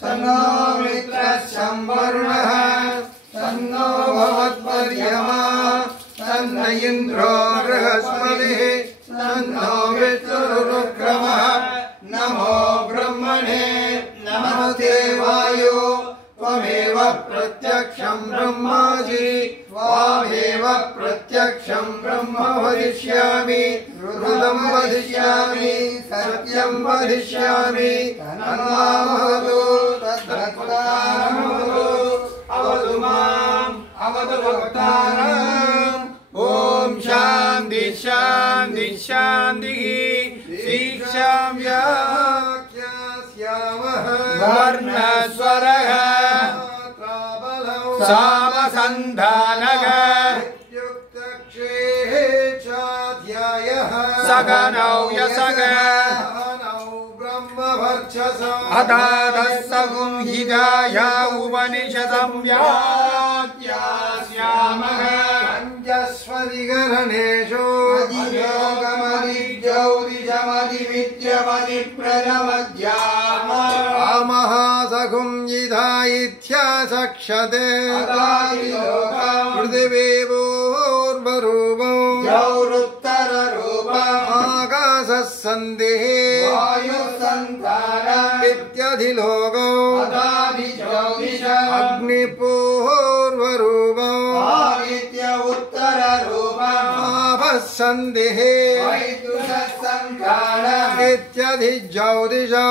सन्नो मित्रः वरुणः सन्नो भवत्वर्यमा तन्न इन्द्रो बृहस्पतिः तन्नो विष्णुरुक्रमः नमो ब्रह्मणे नमस्ते वायो त्वमेव प्रत्यक्षं ब्रह्मासि त्वामेव प्रत्यक्षं ब्रह्म वदिष्यामि ऋतं वदिष्यामि सत्यं वदिष्यामि तन्मामवतु तद्भक्तानामवतु अवतु माम् अवतु भक्तानाम् ॐ शान्ति शान्ति शान्तिः शिक्षां व्याख्यास्यामः वर्णस्वरः सामसन्धानः युक्तक्षेचाध्यायः सगनौ यसगः अदादस्सगुं हिदाया उपनिषदं व्याख्यास्यामः पंचस्वदिगणेषु महासगुं हिदायित्यासक्षते पृथिवीभूर्वरूपम् आकाशस्सन्धिः विद्यधिलोको अग्निपूर्वरूपम् आपस्सन्धिः विद्यधिज्योतिषौ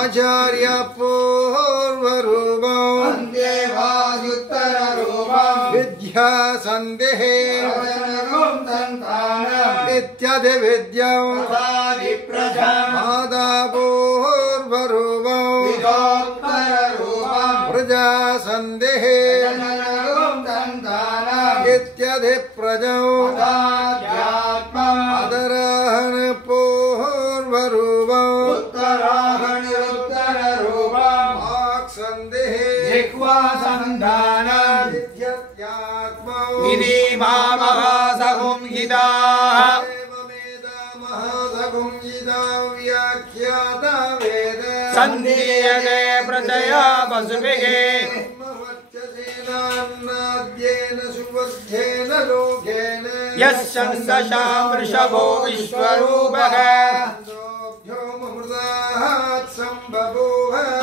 आचार्यपूर्वरूपम् विद्यासन्धिः विद्यधिविद्यौ मातापूर्वरूपम् प्रजासन्धिः विद्यधिप्रजौ अदराहणपूर्वरूपम् वाक्सन्धिः जिह्वासन्धानम् इति महासगुं हिताः सन्धीयते प्रजया वसुभिः यस्सन्दशा वृषभो विश्वरूपः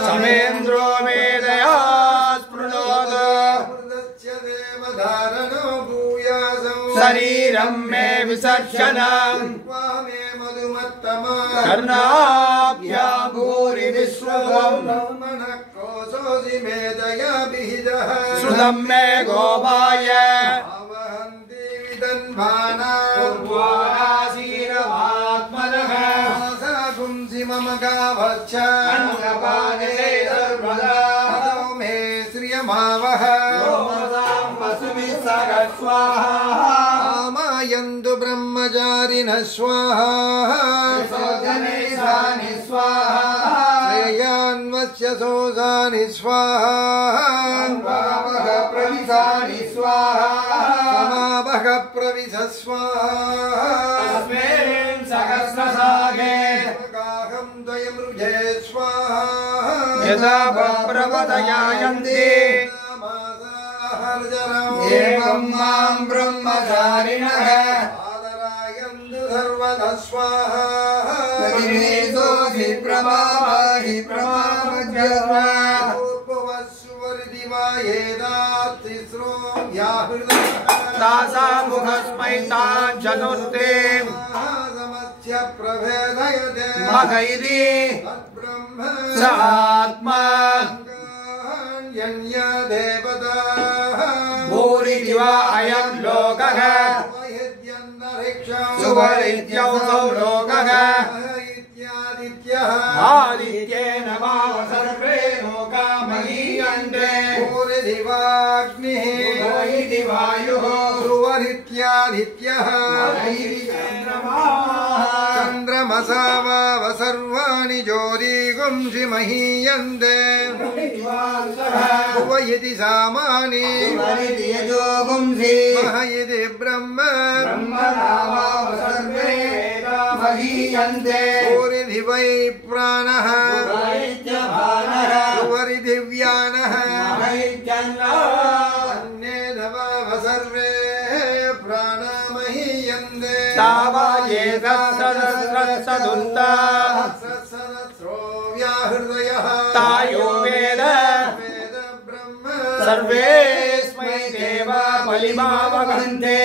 समेन्द्रो मेधया स्पृणोत् शरीरं मे विसर्जनम् कर्णाभ्यां भूरि विश्रुतम् श्रुतं मे गोपाय मम गावच्छ मे श्रियमावह आमायन्तु ब्रह्मचारिणः स्वाहा श्रेयान्वस्य सोसानि स्वाहा प्रविशानि स्वाहा समावह प्रविश स्वाहा सहस्रसागे द्वयमृजे स्वाहा यदा प्रपदयायन्ति एवं मां ब्रह्मचारिणः आदरायन्तु सर्वदा स्वाहा प्रतिमेषोऽसि प्रमाहि प्रमामज्जस्वा पूर्ववस्वर्दिवायेदात् तिस्रो व्याहृतः दासामुखस्मै तां चतुर्थीं प्रभेदयते मखैति स आत्मा देवता भूरिति वा अयं लोकः सुवरित्यौसौ लोकः आदित्येन वाव सर्वे लोका महीयन्ते भूरिति वाग्निः इति वायुः सुवरित्यादित्यः चन्द्रमसा वाव सर्वाणि ज्योतिगुंसि महीयन्ते भुव इति सामानि मह इति ब्रह्म सर्वे महीयन्ते भूरिधि वै प्राणः तावायेता सदस्रत्सदुन्ता सहस्रस्रोव्याहृदयः तायो वेद वेद ब्रह्म सर्वेस्मै देवा बलिमावगन्ते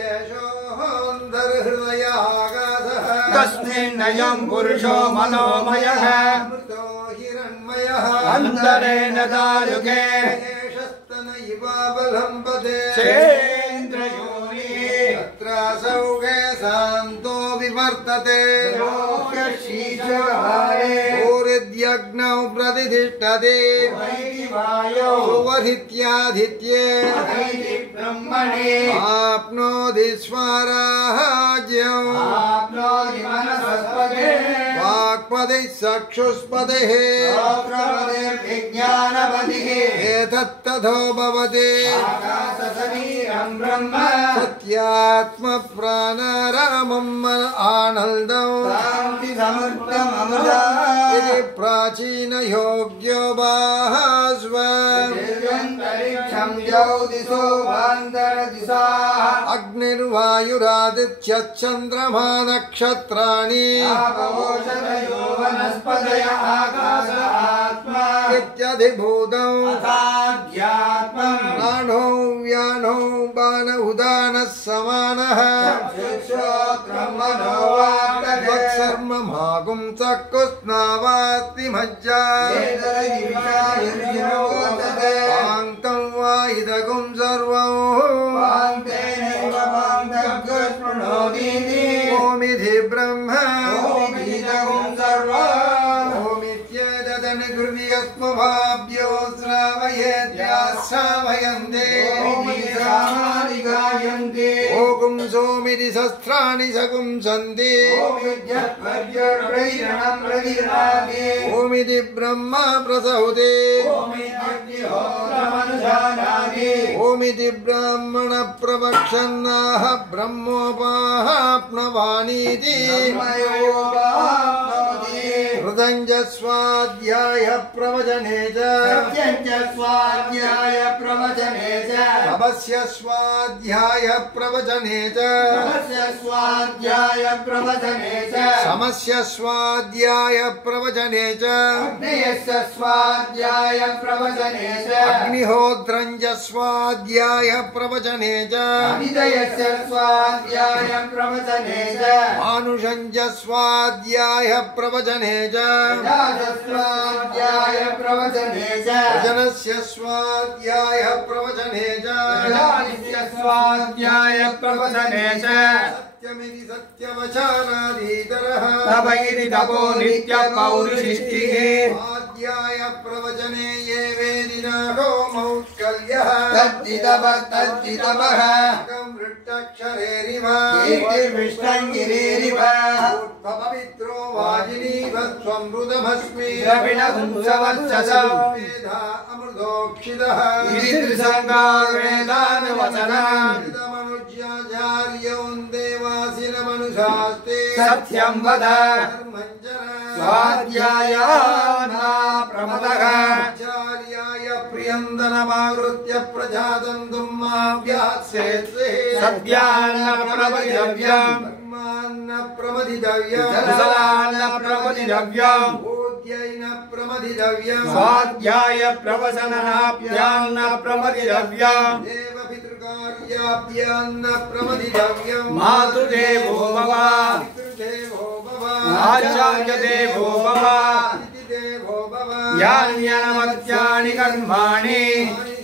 यशोऽन्तर्हृदयागाधः तस्मिन्नयं पुरुषो मनोमयः अमृतो हिरण्मयः अन्तरेण दारुके येषस्तन इवावलम्बते चेन्द्रयोनि तत्रासौ शान्तो विवर्तते भूरिद्यग्नौ प्रतिष्ठते सुवहित्यादित्ये ब्रह्मणे आप्नोति स्वराज्यम् वाक्पतिः चक्षुष्पतिः विज्ञानपतिः एतत्तथो भवति ब्रह्म सत्यात्मप्राणारामम् आनन्दम् इति प्राचीनयोग्यो बाहस्व अग्निर्वायुरादित्यश्चन्द्रमा नक्षत्राणि इत्यधिभूतम् प्राणो व्यानो बाण उदानः समानः वत्सर्ममागुं चक्षुस्नावास्ति मज्जा पाङ्क्तं वा इदगुं सर्वम् ओमिति ब्रह्म ओमित्येतदनुगृह्यस्मभाभ्यो श्रावयेद्याश्रावयन्ते ओकुं सोमिति शस्त्राणि सकुं सन्ति ओमिति ब्रह्म प्रसहुते ओमिति ब्राह्मण प्रवक्षन्नाह ब्रह्मोपाप्नवानीति हृदञ्च स्वाध्याय प्रवचने च तपस्य स्वाध्याय प्रवचने च समस्य स्वाध्याय प्रवचने च अग्निहोत्रञ्च स्वाध्याय प्रवचने च मानुषञ्च स्वाध्याय प्रवचने च जनस्य स्वाध्याय प्रवचने च सत्यमिति सत्यवचानादीतरः तपैरि तपो नित्य पौरुषिष्टिः स्वाध्याय प्रवचने ये वेदिनाहो मौत्कल्यः तद्दितपः वृट्टक्षरेरिव कीर्तिर्विष्टङ्गिरेरिव पवित्रो वाजिनीव स्वमृतमस्मि द्रविणपुंसवत्ससं वेदा अमृतोक्षितः ईदृशङ्गावेदानुवचनम् मनुज्याचार्योन् देवासिनमनुशास्ते सत्यं वद स्वाध्यायाना प्रमदः आचार्याय प्रियन्दनमावृत्य प्रजातन्तुं माभ्यासेत्से सत्यान्न प्रमदितव्यम् धर्मान्न प्रमदितव्यम् कुशलान्न प्रमदितव्यम् बोध्यैन प्रमदितव्यम् स्वाध्याय प्रवचनाभ्यान्न प्रमदितव्यम् देवपितृकार्याभ्यान्न प्रमदितव्यम् मातृदेवो भव पितृदेवो भव आचार्यदेवो भव अतिथिदेवो भव यान्यनमत्यानि कर्माणि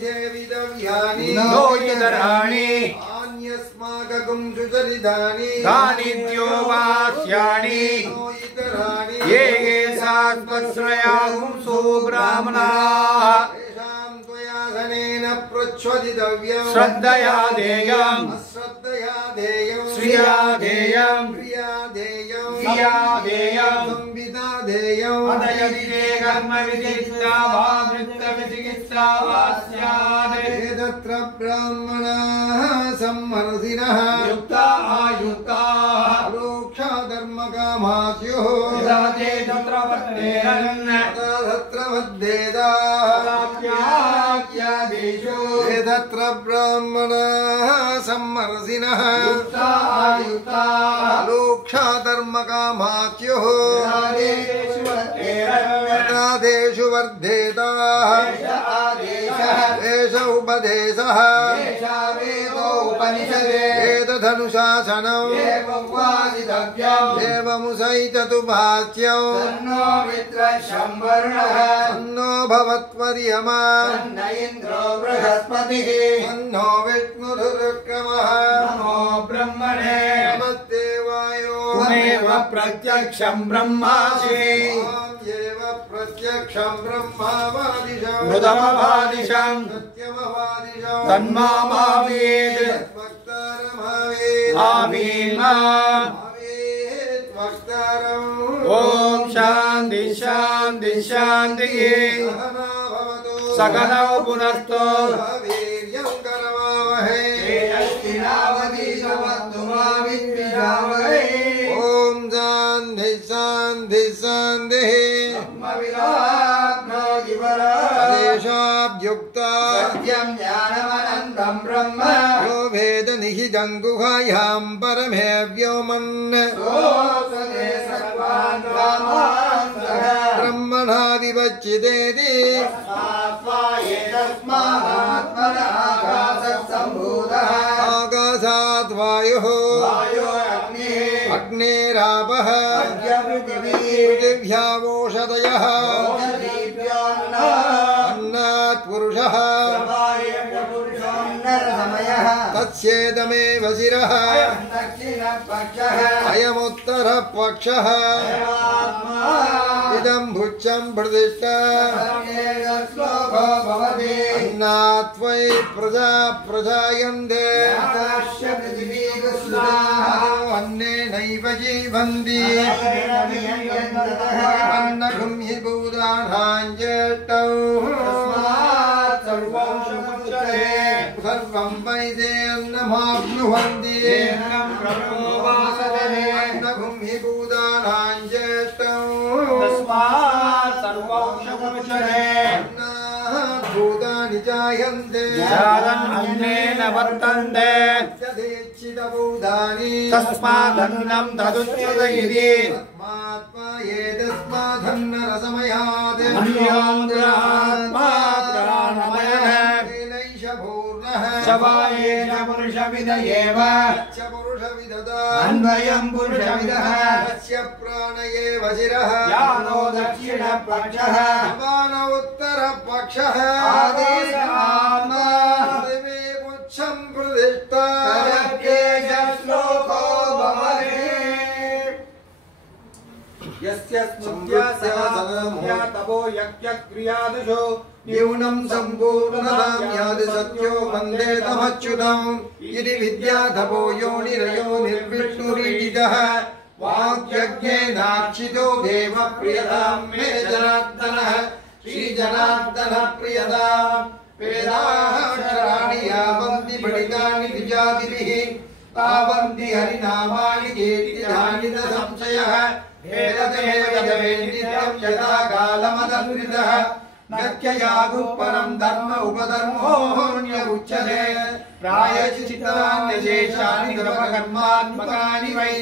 सेवितव्यानि लोहितराणि अन्यस्माकं सुचरितानि तानित्योपास्यानि नो इतराणि ये ये सात्वश्रयागुंसो ब्राह्मणाः तेषां त्वयासनेन प्रच्छोदितव्यम् श्रद्धया देयम् अश्रद्धया देयम् श्रिया देयम् प्रिया देयम् प्रिया देयम् संविदा देयम् अदयति ते कर्म विचित्ता वा वृत्तविचिकित्सा वा स्यात् एतत्र ब्राह्मणाः सम्मर्दिनः युक्ता आयुक्ताः अलोक्षा धर्मकामास्युः विदवते तत्र वर्तेरन् तत्र वद्वेदाः वाक्याख्यादेषु एतत्र ब्राह्मणाः सम्मर्सिनः लोक्षाधर्मकामात्युः आदेषु वर्धेताः एष उपदेशः एतदनुशासनम् एवमुसैततु भाष्यम् तन्नो भवत्वर्यमा इंद्रो बृहस्पतिः तन्नो विष्णुरुक्रमः नमो ब्रह्मणे नमस्ते वायो त्वमेव प्रत्यक्षं ब्रह्मासि एव प्रत्यक्षं ब्रह्मावादिशम् मृदमवादिशं सत्यमवादिशम् तन्मामावेत् वक्तारमावेत् आमीमा आवेत् वक्तारम् ॐ शान्ति शान्ति शान्तिः सहना भवतु सकलौ पुनस्तो वीर्यं करवावहै ॐ शान्ति शान्ति शान्तिः देशाभ्युक्ता ज्ञानमनन्तं ब्रह्म यो वेद निहितं गुहायां परमे व्योमन् ब्रह्मणा विवच्चितेति आकाशात् वायुः अग्नेरापः पृथिव्यावोषधयः अन्नात् पुरुषः तस्येदमेव शिरः अयमुत्तरः पक्षः इदं भुच्चं प्रतिष्ठ अन्नात् वै प्रजा प्रजायन्ते अन्नेनैव जीवन्ति अन्नघं हि भूतानां ज्येष्ठौ सर्वं वैदेन्नमाप्नुवन्ति अन्नघं हि भूतानां ज्येष्ठौ भूतानि जायन्ते अन्नेन वर्तन्ते यथेच्छितभूतानि तस्मादन्नं तदुच्यत इति तस्मात्मा एतस्मादन्नरसमयात् अन्योऽन्तरात्मा प्राणमयः तेनैष पूर्णः शवायेन पुरुषविद एव च पुरुषविददा अन्वयं पुरुषविदः तस्य प्राण एव शिरः यानो दक्षिणपक्षः समान उत्तरपक्षः आदेश आत्मा देवेमुच्छं प्रतिष्ठा श्लोको भवति यस्य स्मृत्या सदा तपो यज्ञक्रियादिषु न्यूनं सम्पूर्णतां यादि सत्यो वन्दे तमच्युतम् इति विद्याधपो योनिरयोनिर्विष्णुरीडितः वाक्यज्ञेनाक्षितो देवप्रियतां मे जनार्दनः श्रीजनार्दनः प्रियताम् वेदाक्षराणि यावन्ति पठितानि द्विजातिभिः तावन्ति हरिनामानि कीर्तितानि न संशयः नित्यं यथा कालमदन्वितः नत्ययागुः परं धर्म उपधर्मोऽन्यमुच्यते प्रायश्चित्तान्यशेषानि कर्मकर्मात्मकानि वै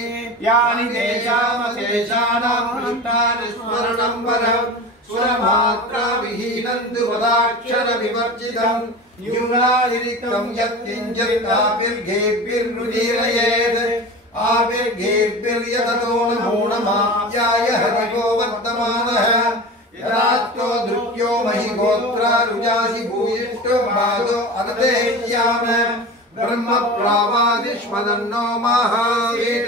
यानि तेषामशेषाणां पृष्ठानि स्मरणं वरम् सुरमात्रा विहीनं तु पदाक्षरविवर्जितं न्यूनातिरिक्तं यत्किञ्चिदाभिर्घेभिर्नुदीरयेत् आभिर्घेभिर्यततो नमो नमाप्याय हरिगो वर्तमानः यदात्तो दृप्यो महिगोत्रा रुजासि भूयिष्ठो बाधो अदते श्याम ब्रह्म प्रावादिष्मदन्नो महावीर